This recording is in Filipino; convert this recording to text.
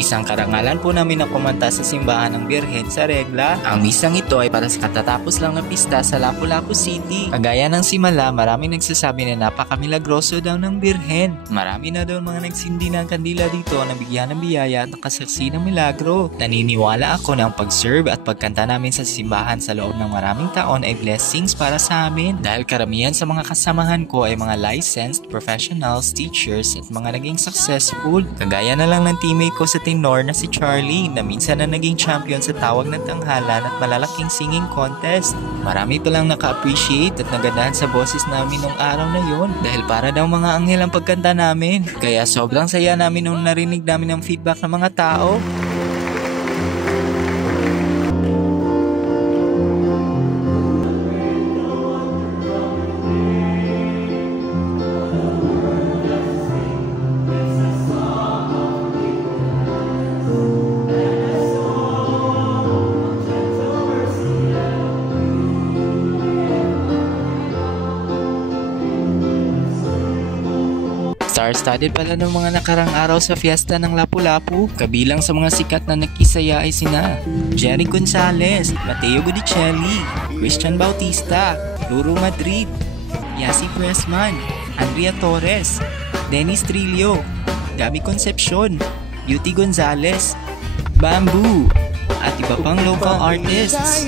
Isang karangalan po namin na kumanta sa simbahan ng Birhen sa regla. Ang misang ito ay para sa katatapos lang na pista sa Lapu-Lapu City. Kagaya ng simala, maraming nagsasabi na napakamilagroso daw ng Birhen. Marami na daw mga nagsindi ng kandila dito na bigyan ng biyaya at nakasaksi ng milagro. Naniniwala ako na ang pag-serve at pagkanta namin sa simbahan sa loob ng maraming taon ay blessings para sa amin. Dahil karamihan sa mga kasamahan ko ay mga licensed professionals, teachers at mga naging successful. Kagaya na lang ng teammate ko sa tenor na si Charlie na minsan na naging champion sa tawag ng tanghalan at malalaking singing contest. Marami palang naka-appreciate at nagandahan sa boses namin nung araw na yon dahil para daw mga anghel ang pagkanta namin. Kaya sobrang saya namin nung narinig namin ang feedback ng mga tao. Star-studded pala ng mga nakarang araw sa fiesta ng Lapu-Lapu. Kabilang sa mga sikat na nakisaya ay sina Jerry Gonzalez, Mateo Gudicelli, Christian Bautista, Ruru Madrid, Yasi Pressman, Andrea Torres, Dennis Trillo, Gabi Concepcion, Beauty Gonzalez, Bamboo, at iba pang local artists.